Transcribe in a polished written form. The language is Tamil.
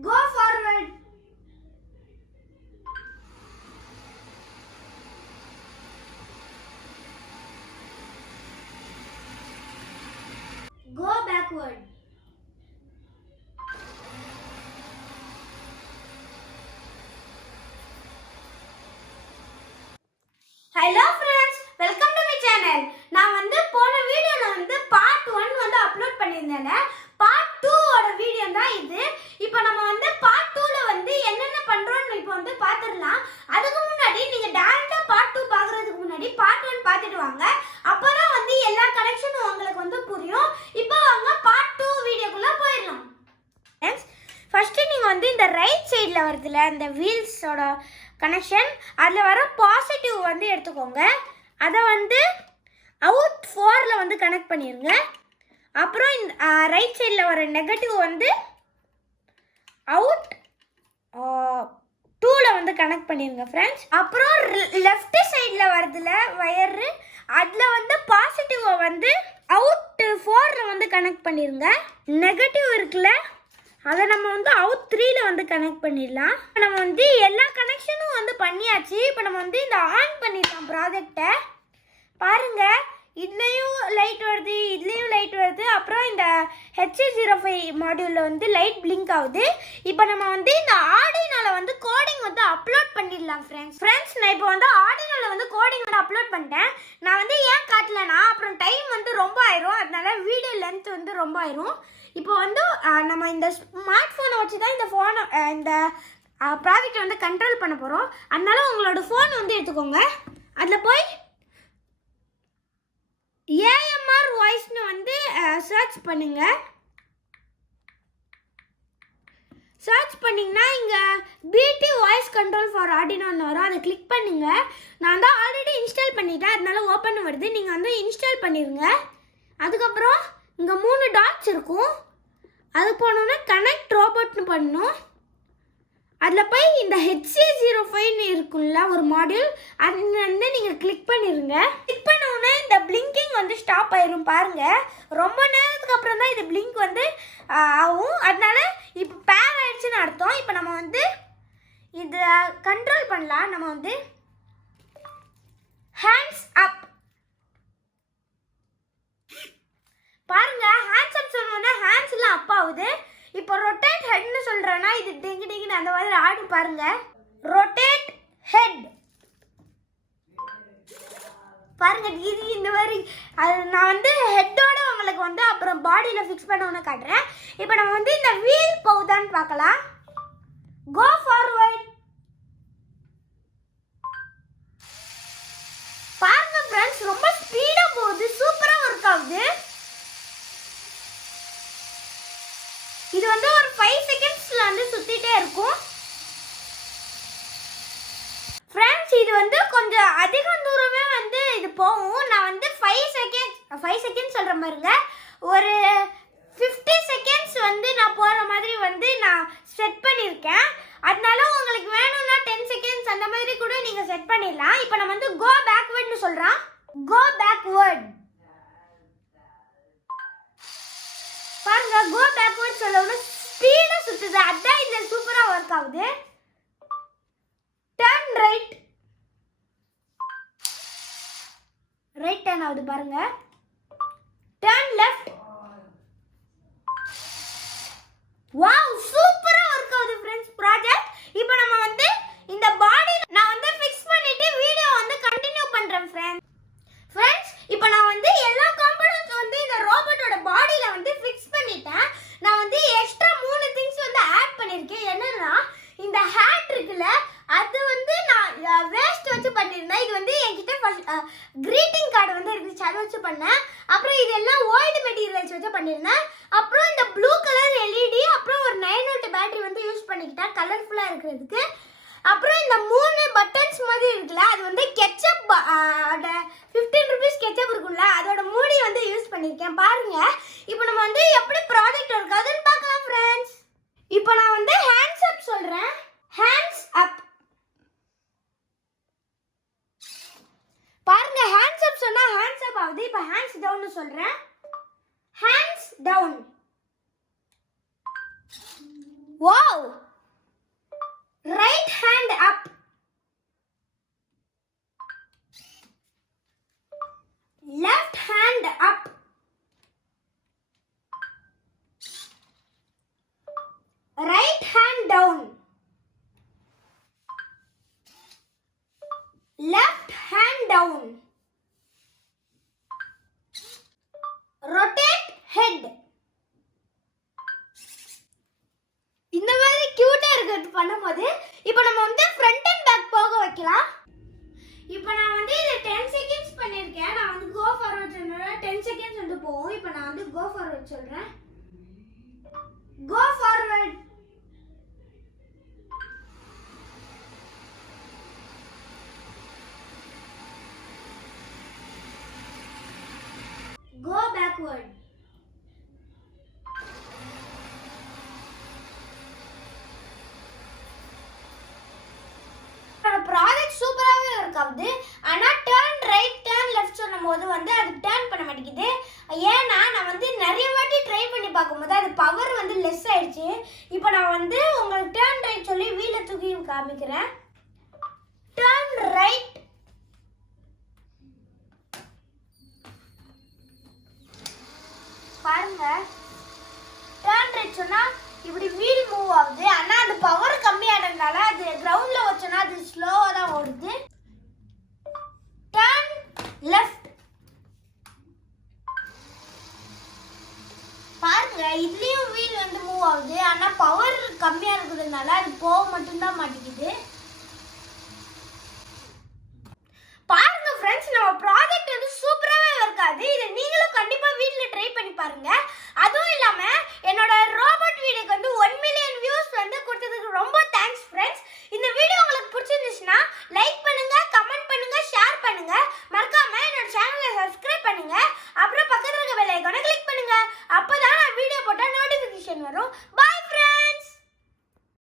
Go forward. Go backward. Hello friends, welcome to my channel. நான் போன வீடியோல part 1 அப்லோட் பண்ணிருந்தேன். part 2 ஓட வீடியோ தான் இது. இப்போ நம்ம part 2ல என்னென்ன பண்றோம்னு இப்போ பாத்துறலாம். அதுக்கு முன்னாடி நீங்க டைரக்டா part 2 பார்க்கிறதுக்கு முன்னாடி part 1 பார்த்துட்டு வாங்க. அப்பதான் எல்லா கனெக்ஷனும் உங்களுக்கு புரியும். இப்போ வாங்க part 2 வீடியோக்குள்ள போயிரலாம். ஃப்ரெண்ட்ஸ், ஃபர்ஸ்ட் நீங்க இந்த ரைட் சைடுல வருதுல இந்த வீல்ஸோட கனெக்ஷன், அதில் வர பாசிட்டிவ் எடுத்துக்கோங்க. அதை அவுட் 4ல கனெக்ட் பண்ணிடுங்க. அப்புறம் இந்த ரைட் சைடில் வர நெகட்டிவ் அவுட் 2ல கனெக்ட் பண்ணிடுங்க ஃப்ரெண்ட்ஸ். அப்புறம் லெஃப்ட் சைடில் வருதுல வயரு, அதில் பாசிட்டிவை அவுட் 4ல கனெக்ட் பண்ணிடுங்க. நெகட்டிவ் இருக்குல்ல, அதை நம்ம அவுட் 3ல கனெக்ட் பண்ணிடலாம். நம்ம எல்லா கனெக்ஷனும் பண்ணியாச்சு. இப்போ நம்ம இந்த ஆன் பண்ணிடலாம் ப்ராஜெக்டை. பாருங்க, இதுலேயும் லைட் வருது, இதுலேயும் லைட் வருது. அப்புறம் இந்த HC05 மாடியூலில் லைட் பிளிங்க் ஆகுது. இப்போ நம்ம இந்த ஆர்டினோல கோடிங் அப்லோட் பண்ணிடலாம் ஃப்ரெண்ட்ஸ். நான் இப்போ ஆர்டினோல கோடிங் அப்லோட் பண்ணிட்டேன். நான் ஏன் காட்டலனா அப்புறம் டைம் ரொம்ப ஆயிரும், அதனால வீடியோ லென்த் ரொம்ப ஆயிரும். இப்போ நம்ம இந்த ஸ்மார்ட் ஃபோனை வச்சு தான் இந்த ப்ராஜெக்டை கண்ட்ரோல் பண்ண போகிறோம். அதனால உங்களோட ஃபோன் எடுத்துக்கோங்க. அதில் போய் AMR வாய்ஸ்னு சர்ச் பண்ணுங்க. சர்ச் பண்ணிங்கன்னா இங்கே BT வாய்ஸ் கண்ட்ரோல் ஃபார் ஆர்டினோன்னு வரும். அதை கிளிக் பண்ணுங்க. நான் ஆல்ரெடி இன்ஸ்டால் பண்ணிட்டேன், அதனால ஓப்பன் வருது. நீங்கள் இன்ஸ்டால் பண்ணிடுங்க. அதுக்கப்புறம் இங்கே 3 டாட்ஸ் இருக்கும். அது போனோன்னா கனெக்ட் ரோபோட்னு பண்ணணும். அதில் போய் இந்த HC05 இருக்குல்ல ஒரு மாடியூல், அது நீங்கள் கிளிக் பண்ணிடுங்க. கிளிக் பண்ணோன்னே இந்த பிளிங்கிங் ஸ்டாப் ஆயிரும். பாருங்கள், ரொம்ப நேரத்துக்கு அப்புறம் தான் இது பிளிங்க் ஆகும். அதனால இப்போ பேர் ஆயிடுச்சுன்னு அர்த்தம். இப்போ நம்ம இதை கண்ட்ரோல் பண்ணலாம். நம்ம ஹேண்ட்ஸ் அப். பாருங்க, ஹேண்ட்ஸ் அப் சொன்னோன்னா ஹேண்ட்ஸ் எல்லாம் அப் ஆகுது. இப்போ ரொட்டேட் ஹெட்னு சொல்றேன்னா இது டிங்கு டிங்குன்னு அந்த மாதிரி ஆடி பாருங்க. ரொட்டேட் ஹெட் பாருங்க, இது இந்த மாதிரி. அது நான் ஹெட்டோட உங்களுக்கு அப்புறம் பாடியில் ஃபிக்ஸ் பண்ண காட்டுறேன். இப்போ நம்ம இந்த வீல் போகுதான்னு பார்க்கலாம். Go forward. பாருங்க ஃப்ரெண்ட்ஸ், ரொம்ப ஸ்பீடா போகுது, சூப்பரா ஒர்க் ஆகுது. இது ஒரு 5 செகண்ட்ஸ்ல சுத்திட்டே இருக்கும் ஃப்ரெண்ட்ஸ். இது கொஞ்சம் அதிக தூரமே இது போகும். நான் 5 செகண்ட்ஸ் சொல்ற மாதிரிங்க, ஒரு 50 செகண்ட்ஸ் நான் போற மாதிரி நான் செட் பண்ணியிருக்கேன். அதனால உங்களுக்கு வேணும்னா 10 செகண்ட்ஸ் அந்த மாதிரி கூட நீங்க செட் பண்ணிடலாம். இப்போ நம்ம கோ பேக்வர்ட்னு சொல்றோம். கோ பேக்வர்ட். பாருங்க, கோ பேக்வர்ட் சொல்லணும், ஸ்பீடா சுத்துது. அதான் இதுல சூப்பரா ஒர்க் ஆகுது. Turn right. ரைட் டர்ன் ஆகுது பாருங்க. Turn left. வாவ், சூப்பரா ஒர்க் ஆகுது ஃப்ரெண்ட்ஸ் ப்ராஜெக்ட். இப்போ நம்ம இந்த பாடி நான் ஃபிக்ஸ் பண்ணிட்டு வீடியோ கண்டினியூ பண்றேன் ஃப்ரெண்ட்ஸ். இப்போ நான் எல்லா காம்போனன்ட்ஸ் இந்த ரோபோட்டோட பாடியில ஃபிக்ஸ் பண்ணிட்டேன். நான் எக்ஸ்ட்ரா 3 திங்ஸ் ஆட் பண்ணிருக்கேன். என்னன்னா, இந்த ஹேட் இருக்குல்ல, அது நான் வேஸ்ட் வச்சு பண்ணிருந்தேன். இது என்கிட்ட கிரீட்டிங் கார்டு இருந்துச்சு, அதை வச்சு பண்ணேன். அப்புறம் இதெல்லாம் ஓல்டு மெட்டீரியல்ஸ் வச்சு பண்ணிருந்தேன். அப்புறம் இந்த ப்ளூ கலர் LED, அப்புறம் ஒரு 9 வோல்ட் பேட்டரி யூஸ் பண்ணிக்கிட்டேன் கலர்ஃபுல்லா இருக்கிறதுக்கு. அப்புறம் இந்த 3 பட்டன்ஸ் மாதிரி இருக்குல்ல, அது கெச்சப் 15 rupees கெச்சப் இருக்குல்ல, அதோட மூடி யூஸ் பண்ணிருக்கேன். பாருங்க, இப்போ நம்ம எப்படி ப்ராஜெக்ட் ஒர்க் ஆகுதுன்னு பார்க்கலாம் ஃப்ரெண்ட்ஸ். இப்போ நான் ஹேண்ட்ஸ் அப் சொல்றேன். Hands up. பாருங்க, ஹேண்ட்ஸ் அப் சொன்னா ஹேண்ட்ஸ் அப் ஆகுது. இப்போ ஹேண்ட்ஸ் டவுன் சொல்றேன். Hands down. Wow! Right hand up. Left hand up. Right hand down. Left hand down. Rotate head. இந்த மாதிரி கியூட்டா இருக்கு பண்ணும்போது. இப்போ நம்ம வந்து ஃப்ரண்ட் அண்ட் பேக் போக வைக்கலாம். இப்போ நான் வந்து இது 10 செகண்ட்ஸ் பண்ணிருக்கேன். நான் வந்து கோ ஃபார்வர்ட் சொல்றேன். 10 செகண்ட்ஸ் வந்து போகும். இப்போ நான் வந்து கோ ஃபார்வர்ட் சொல்றேன். Go forward. Go backward. Project சூப்பராகவே இருக்காது. ஆனால் டர்ன் ரைட் டர்ன் லெஃப்ட் சொல்லும்போது வந்து அது டர்ன் பண்ண மாட்டேங்குது. ஏன்னா நான் வந்து நிறைய வாட்டி ட்ரை பண்ணி பார்க்கும்போது அது பவர் வந்து லெஸ் ஆயிடுச்சு. இப்போ நான் வந்து உங்களுக்கு டர்ன் ரைட் சொல்லி வீலை தூக்கி காமிக்கிறேன். Turn right. பாருங்க, டர்ன் ரைட் சொன்னா இப்படி வீல் மூவ் ஆகுது. ஆனா அது பவர் கம்மியானதுனால அது கிரவுண்ட்ல வச்சோன்னா அது ஸ்லோவா தான் ஓடுது. Turn left. பாருங்க, இதுலயும் வீல் வந்து மூவ் ஆகுது. ஆனா பவர் கம்மியா இருக்கிறதுனால அது போக மட்டும்தான் மாட்டேங்குது.